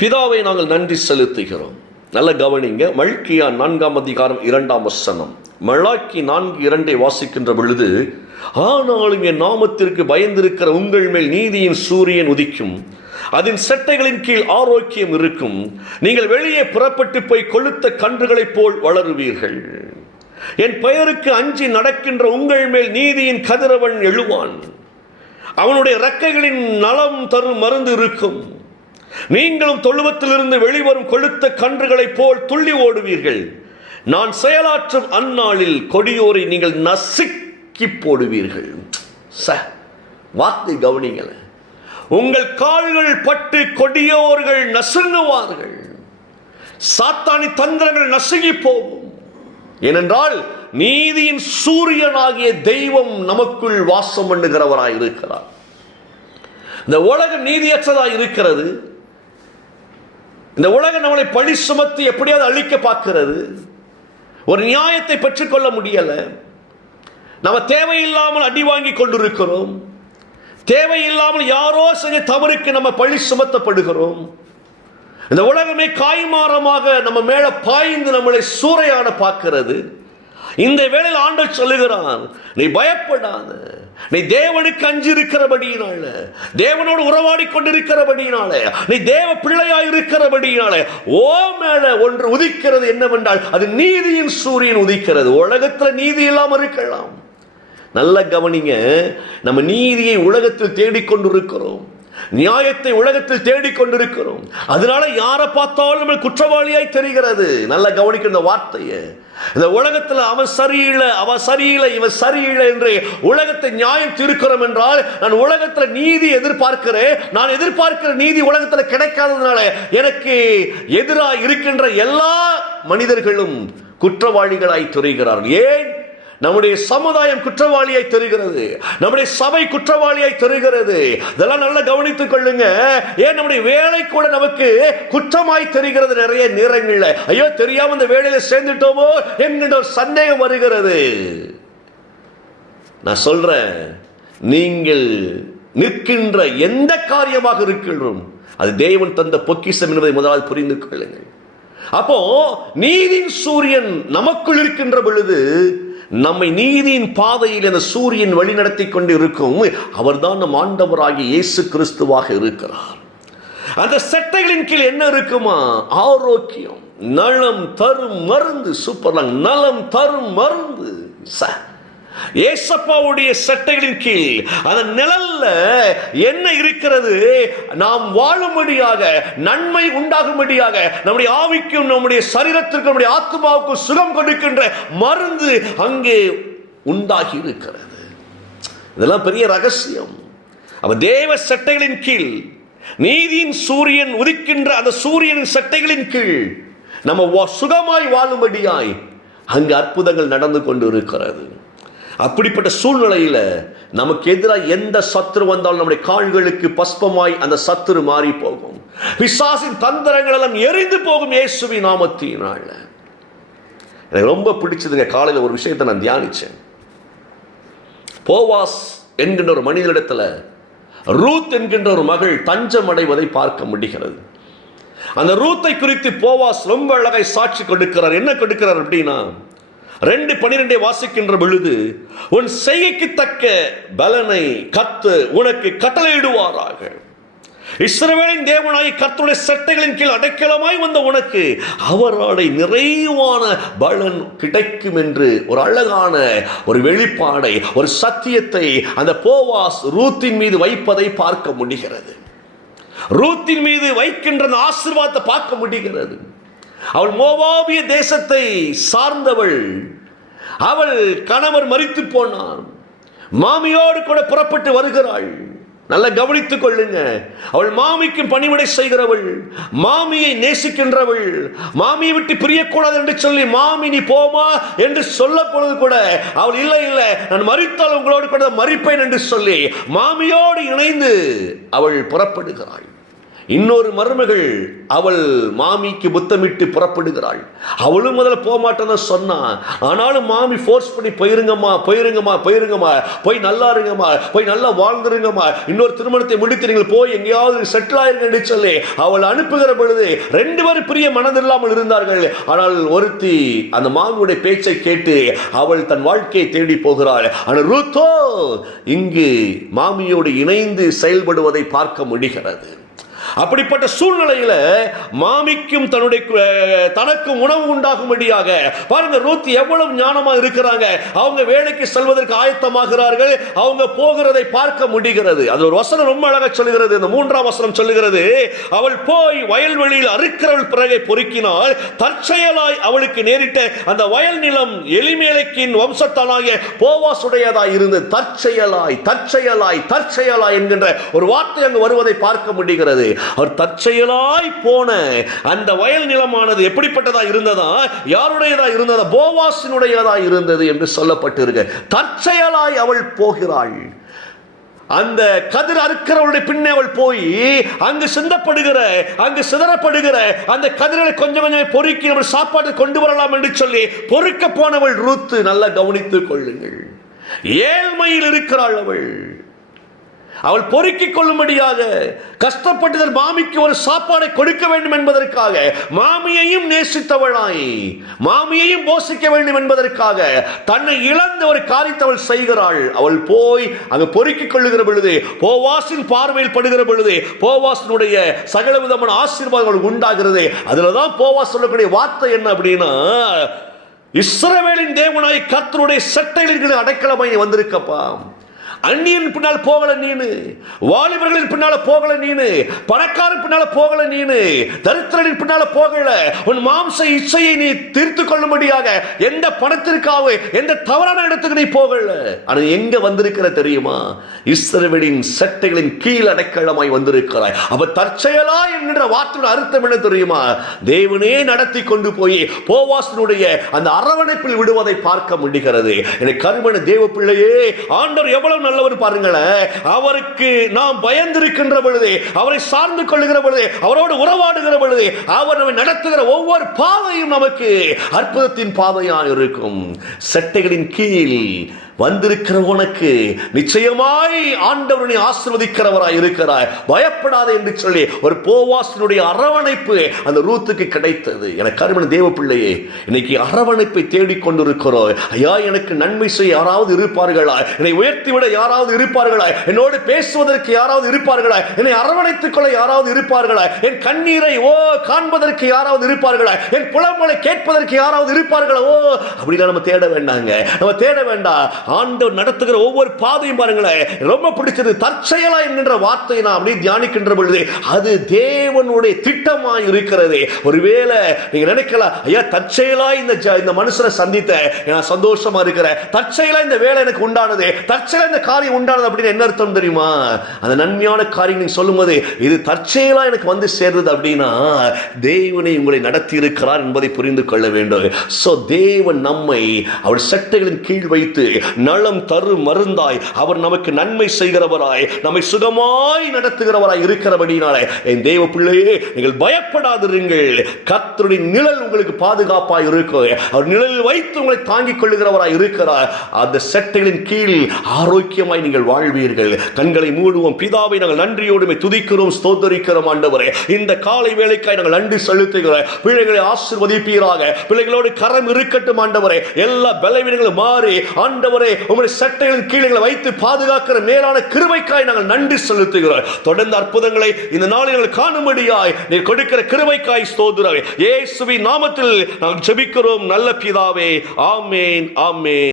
பிதாவை நாங்கள் நன்றி செலுத்துகிறோம். நல்ல கவனிங்க. மல்கியா 4ஆம் அதிகாரம் 2ஆம் வசனம். மலாக்கி 4:2 வாசிக்கின்ற பொழுது, ஆனாலும் என் நாமத்திற்கு பயந்திருக்கிற உங்கள் மேல் நீதியின் சூரியன் உதிக்கும், அதன் செட்டைகளின் கீழ் ஆரோக்கியம் இருக்கும், நீங்கள் வெளியே புறப்பட்டு போய் கொழுத்த கன்றுகளைப் போல் வளருவீர்கள். என் பெயருக்கு அஞ்சி நடக்கின்ற உங்கள் மேல் நீதியின் கதிரவன் எழுவான், அவனுடைய இறக்கைகளின் நலம் தரும் மருந்து இருக்கும், நீங்களும் தொழுவத்திலிருந்து வெளிவரும் கொழுத்த கன்றுகளைப் போல் துள்ளி ஓடுவீர்கள். நான் செயலாற்றும் அந்நாளில் கொடியோரை நீங்கள் நசுக்கி போடுவீர்கள். வார்த்தை கவனிங்கள. உங்கள் கால்கள் பட்டு கொடியோர்கள் நசுங்குவார்கள், சாத்தானி தந்திரங்கள் நசுங்கி போகும். ஏனென்றால் நீதியின் சூரியனாகிய தெய்வம் நமக்குள் வாசம் பண்ணுகிறவராய் இருக்கிறார். இந்த உலகம் நீதியற்றதாய் இருக்கிறது. இந்த உலகம் நம்மளை பழி சுமத்தி எப்படியாவது அழிக்க பார்க்கிறது. ஒரு நியாயத்தை பெற்றுக்கொள்ள முடியல. நம்ம தேவையில்லாமல் அடி வாங்கி கொண்டிருக்கிறோம். தேவையில்லாமல் யாரோ செய்ய தவறுக்கு நம்ம பழி சுமத்தப்படுகிறோம். இந்த உலகமே காய்மாரமாக நம்ம மேல பாய்ந்து நம்மளை சூறையாட பார்க்கிறது. இந்த வேளையில் ஆண்டவர் சொல்லுகிறான், நீ பயப்படாத, நீ தேவனுக்கு அஞ்சி இருக்கிறபடியினால, தேவனோடு உறவாடி கொண்டிருக்கிறபடியினால, நீ தேவ பிள்ளையாய் இருக்கிறபடியினால ஓ மேல ஒன்று உதிக்கிறது. என்னவென்றால் அது நீதியின் சூரியன் உதிக்கிறது. உலகத்தில் நீதி இல்லாமல் இருக்கலாம். நல்ல கவனிங்க. நம்ம நீதியை உலகத்தில் தேடிக்கொண்டிருக்கிறோம், நியாயத்தை உலகத்தில் தேடிக்கொண்டிருக்கிறோம். அதனால யாரை பார்த்தாலும் நம்ம குற்றவாளியாய் தெரிகிறது. நல்ல கவனிக்கிற இந்த வார்த்தையை. இந்த உலகத்தில் அவன் சரியில்லை, அவன் சரியில்லை, இவன் சரியில்லை என்று உலகத்தை நியாயம் தீர்க்கிறோம் என்றால், நான் உலகத்தில் நீதி எதிர்பார்க்கிறேன். நான் எதிர்பார்க்கிற நீதி உலகத்தில் கிடைக்காததுனால எனக்கு எதிராக இருக்கின்ற எல்லா மனிதர்களும் குற்றவாளிகளாய் தெரிகிறார்கள். ஏன்? நம்முடைய சமுதாயம் குற்றவாளியாய் தெரிகிறது, நம்முடைய சபை குற்றவாளியாய் தெரிகிறது. இதெல்லாம் நல்லா கவனித்துக் கொள்ளுங்க. ஏன் நம்முடைய வேலை கூட நமக்கு குற்றமாய் தெரிகிறது. நிறைய நேரங்கள்ல ஐயோ தெரியாம இந்த வேலையில சேர்ந்துட்டோமோ என்கின்ற ஒரு சந்தேகம் வருகிறது. நான் சொல்றேன், நீங்கள் நிற்கின்ற எந்த காரியமாக இருக்கின்றோம் அது தேவன் தந்த பொக்கிஷம் என்பதை முதலாவது புரிந்து கொள்ளுங்கள். அப்போ நீதியின் சூரியன் நமக்குள் இருக்கின்ற பொழுது நம்மை நீதியின் பாதையில் அந்த சூரியன் வழிநடத்தி கொண்டு இருக்கும். அவர்தான் நம் ஆண்டவராகிய இயேசு கிறிஸ்துவாக இருக்கிறார். அந்த சட்டைகளின் கீழ் என்ன இருக்குமா? ஆரோக்கியம், நலம் தரும் மருந்து. சூப்பர், நலம் தரும் மருந்து. ஏசப்பாவுடைய சட்டைகளின் கீழ் அந்த நிழல்ல என்ன இருக்கிறது? நாம் வாழும்படியாக, நன்மை உண்டாகும்படியாக, நம்முடைய ஆவிக்கும் நம்முடைய சரீரத்திற்கும் நம்முடைய ஆத்மாவுக்கும் சுகம் கொடுக்கின்ற மருந்து அங்கே உண்டாகி இருக்கிறது. இதெல்லாம் பெரிய ரகசியம். அவ தேவ சட்டைகளின் கீழ், நீதியின் சூரியன் உதிக்கின்ற அந்த சூரியனின் சட்டைகளின் கீழ் நம்ம சுகமாய் வாழும்படியாய் அங்கு அற்புதங்கள் நடந்து கொண்டு இருக்கிறது. அப்படிப்பட்ட சூழ்நிலையில் நமக்கு எதிராக எந்த சத்துரு வந்தாலும் நம்முடைய கால்களுக்கு பஸ்பமாய் அந்த சத்துரு மாறி போகும். பிசாசின் தந்திரங்கள் எல்லாம் எரிந்து போகும் இயேசுவின் நாமத்தினால. எனக்கு ரொம்ப பிடிச்சதுங்க, காலையில் ஒரு விஷயத்தை நான் தியானிச்சேன். போவாஸ் என்கின்ற ஒரு மனிதனிடத்துல ரூத் என்கின்ற ஒரு மகள் தஞ்சம் அடைவதை பார்க்க முடிகிறது. அந்த ரூத்தை குறித்து போவாஸ் ரொம்ப அழகாய் சாட்சி கொடுக்கிறார். என்ன கொடுக்கிறார் அப்படின்னா, 2:12 வாசிக்கின்ற பொழுது, உன் செய்கைக்கு தக்க பலனை கர்த்தர் உனக்கு கட்டளையிடுவாராக. இஸ்ரவேலின் தேவனாய் கர்த்தருடைய சட்டைகளின் கீழ் அடைக்கலமாய் வந்த உனக்கு அவராடை நிறைவான பலன் கிடைக்கும் என்று ஒரு அழகான ஒரு வெளிப்பாடை, ஒரு சத்தியத்தை அந்த போவாஸ் ரூத்தின் மீது வைப்பதை பார்க்க முடிகிறது. ரூத்தின் மீது வைக்கின்ற ஆசீர்வாதத்தை பார்க்க முடிகிறது. அவள் மோவாபிய தேசத்தை சார்ந்தவள். அவள் கணவர் மரித்து போனார். மாமியோடு கூட புறப்பட்டு வருகிறாள். நல்ல கவனித்துக் கொள்ளுங்க. அவள் மாமிக்கு பணிவிடை செய்கிறவள், மாமியை நேசிக்கின்றவள். மாமியை விட்டு பிரியக்கூடாது என்று சொல்லி மாமி நீ போமா என்று சொல்ல பொழுது கூட அவள் இல்லை இல்லை நான் மரித்தால் உங்களோடு கூட மரிப்பேன் என்று சொல்லி மாமியோடு இணைந்து அவள் புறப்படுகிறாள். இன்னொரு மருமகள் அவள் மாமிக்கு புத்தமிட்டு புறப்படுகிறாள். அவளும் முதல்ல போக மாட்டேன்னு சொன்னா, ஆனாலும் மாமி ஃபோர்ஸ் பண்ணி போயிருங்கம்மா போயிருங்கம்மா போயிருங்கம்மா, போய் நல்லா இருங்கம்மா, போய் நல்லா வாழ்ந்துருங்கம்மா, இன்னொரு திருமணத்தை முடித்து நீங்கள் போய் எங்கேயாவது செட்டில் ஆயிருங்க என்று சொல்லி அவள் அனுப்புகிற பொழுது 2 பேரும் பிரிய மனதில்லாமல் இருந்தார்கள். ஆனால் ஒருத்தி அந்த மாமியுடைய பேச்சை கேட்டு அவள் தன் வாழ்க்கையை தேடி போகிறாள். ஆனால் ரூத்தோ இங்கு மாமியோடு இணைந்து செயல்படுவதை பார்க்க முடிகிறது. அப்படிப்பட்ட சூழ்நிலையில மாமிக்கும் தனக்கும் உணவு உண்டாகும்படியாக பாருங்க, ரூத் எவ்வளவு ஞானமா இருக்கிறாங்க. அவங்க வேலைக்கு செல்வதற்கு ஆயத்தமாகிறார்கள். அவங்க போகிறதை பார்க்க முடிகிறது. அது ஒரு வசனம் ரொம்ப அழகா சொல்லுகிறது. இந்த 3ஆம் வசனம் சொல்லுகிறது, அவள் போய் வயல்வெளியில் அறுக்கிறவள் பிறகை பொறுக்கினாள். தற்செயலாய் அவளுக்கு நேரிட்ட அந்த வயல் நிலம் எலிமேலக்கின் வம்சத்தானாகிய போவாசுடையதாய் இருந்தது. தற்செயலாய் தற்செயலாய் தற்செயலாய் என்கின்ற ஒரு வார்த்தை அங்கு வருவதை பார்க்க முடிகிறது. அவர் தற்செயலாய் போன அந்த வயல் நிலமானது எப்படிப்பட்டதா இருந்ததா? யாருடையதா இருந்ததா? போவாசினுடையதா இருந்தது என்று சொல்லப்பட்டிருக்கு. தற்செயலாய் அவள் போகிறாள். அந்த கதிர் அறுக்கிறவளுடைய பின்னே அவள் போய் அங்கு சிந்தப்படுகிற, அங்கு சிதறப்படுகிற அந்த கதிர்களை கொஞ்சம் கொஞ்சம் பொறுக்கி நம்ம சாப்பாடு கொண்டு வரலாம் என்று சொல்லி பொறுக்க போனவள் ரூத். நல்லா கவனித்துக் கொள்ளுங்கள். ஏழ்மையில் இருக்கிறாள் அவள் பொறுக்கிக் கொள்ளும்படியாக கஷ்டப்பட்டு மாமிக்கு ஒரு சாப்பாடை கொடுக்க வேண்டும் என்பதற்காக, மாமியையும் நேசித்தவளாய் மாமியையும் போஷிக்க வேண்டும் என்பதற்காக தன்னை இழந்த ஒரு காரியத்தை அவள் செய்கிறாள். அவள் போய் அங்கு பொறுக்கிக் கொள்ளுகிற பொழுது, போவாசின் பார்வையில் படுகிற பொழுது போவாசினுடைய சகல விதமான ஆசீர்வாதங்கள் உண்டாகிறது. அதுலதான் போவாஸ் சொல்லக்கூடிய வார்த்தை என்ன அப்படின்னா, இஸ்ரவேலின் தேவனாய் கர்த்தருடைய சட்டைகளின் அடைக்கலமாய் வந்திருக்கப்பா. அந்நியன் பின்னால் போகல நீனு, வாலிபர்களின் பின்னால போகல நீனு, பணக்காரன் பின்னால போகல நீனு, தரித்திரனின் பின்னால போகல. உன் மாம்ச இச்சையை நீ தீர்த்து கொள்ளும்படியாக எந்த பணத்திற்காக எந்த தவறான இடத்துக்கு நீ போகல. ஆனா எங்க வந்திருக்கிற தெரியுமா? இஸ்ரவேலின் சட்டைகளின் கீழ் அடைக்கலமாய் வந்திருக்கிறாய். அப்ப தற்செயலா என்கிற வார்த்தையோட அர்த்தம் என்ன தெரியுமா? தேவனே நடத்தி கொண்டு போய் போவாசினுடைய அந்த அரவணைப்பில் விடுவதை பார்க்க முடிகிறது. எனக்கு கருமன தேவ பிள்ளையே, ஆண்டவர் எவ்வளவு நல்லவர் பாருங்களேன். அவருக்கு நாம் பயந்திருக்கின்ற பொழுது, அவரை சார்ந்து கொள்ளுகிற பொழுது, அவரோடு உறவாடுகிற பொழுது, அவர் நம்மை நடத்துகிற ஒவ்வொரு பாதையும் நமக்கு அற்புதத்தின் பாதையாக இருக்கும். சட்டைகளின் கீழ் வந்திருக்கிற உனக்கு நிச்சயமாய் ஆண்டவரை ஆசீர்வதிக்கிறவராய் இருக்கிறாய். பயப்படாதே என்று சொல்லி ஒரு போவாசினுடைய அரவணைப்பு அந்த ரூத்துக்கு கிடைத்தது. எனக்கு அருமையான தேவ பிள்ளையே, இன்னைக்கு அரவணைப்பை தேடிக்கொண்டிருக்கிறோம். ஐயா, எனக்கு நன்மை செய்ய யாராவது இருப்பார்களா? என்னை உயர்த்திவிட யாராவது இருப்பார்களா? என்னோடு பேசுவதற்கு யாராவது இருப்பார்களா? என்னை அரவணைத்துக் கொள்ள யாராவது இருப்பார்களா? என் கண்ணீரை காண்பதற்கு யாராவது இருப்பார்களா? என் புலம்பலை கேட்பதற்கு யாராவது இருப்பார்களா? அப்படிலாம் நம்ம தேட வேண்டாங்க. நம்ம தேட வேண்டாம். ஆண்டவர் நடத்துகிற ஒவ்வொரு பாதையும் பாருங்களேன், ரொம்ப பிடிச்சது. தற்செயலா என்கின்ற வார்த்தையை நான் அப்படியே தியானிக்கின்ற பொழுது அது தேவனுடைய திட்டமாய் இருக்கிறது. ஒருவேளை நீங்க நினைக்கலாம், ஐயா தற்செயலா இந்த மனுஷனை சந்தித்த நான் சந்தோஷமா இருக்கிறேன், தற்செயலா இந்த வேலை எனக்கு உண்டானது, தற்செயலா இந்த காரியம் உண்டானது அப்படின்னு என்ன அர்த்தம் தெரியுமா? அந்த நன்மையான காரியம் நீங்க சொல்லும்போது இது தற்செயலா எனக்கு வந்து சேர்றது அப்படின்னா தேவனை உங்களை நடத்தி இருக்கிறார் என்பதை புரிந்து கொள்ள வேண்டும். சோ தேவன் நம்மை அவர் சட்டைகளின் கீழ் வைத்து நலம் தரு மருந்தாய் அவர் நமக்கு நன்மை செய்கிறவராய் நம்மை சுகமாய் நடத்துகிறவராய் இருக்கிறபடினாலே என் தேவ பிள்ளையே, நீங்கள் பயப்படாதிருங்கள். கர்த்தருடைய நிழல் உங்களுக்கு பாதுகாப்பாய் இருக்கும். அவர் நிழலில் வைத்து உங்களை தாங்கிக் கொள்ளுகிறவராய் இருக்கிறார். அந்த சட்டைகளின் கீழ் ஆரோக்கியமாய் நீங்கள் வாழ்வீர்கள். கண்களை மூடுவோம். பிதாவை நாங்கள் நன்றியோடு துதிக்கிறோம், ஸ்தோத்தரிக்கிறோம். ஆண்டவரே, இந்த காலை வேளைக்காய் நாங்கள் நன்றி செலுத்துகிறோம். பிள்ளைகளை ஆசீர்வதிப்பீராக. பிள்ளைகளோடு கரம் இருக்கட்டும் ஆண்டவரே. எல்லா பலவீனங்களும் மாறி ஆண்டவரே உங்களுடைய சட்டைகளின் கீழே வைத்து பாதுகாக்கிற மேலான கிருபைக்காய் நாங்கள் நன்றி செலுத்துகிறோம். தொடர்ந்து அற்புதங்களை இந்த நாளில் நாங்கள் காணும்படியாய் நீர் கொடுக்கிற கிருபைக்காய் ஸ்தோத்திரம். இயேசுவின் நாமத்தில் நாங்கள் ஜெபிக்கிறோம் நல்ல பிதாவே. ஆமென், ஆமென்.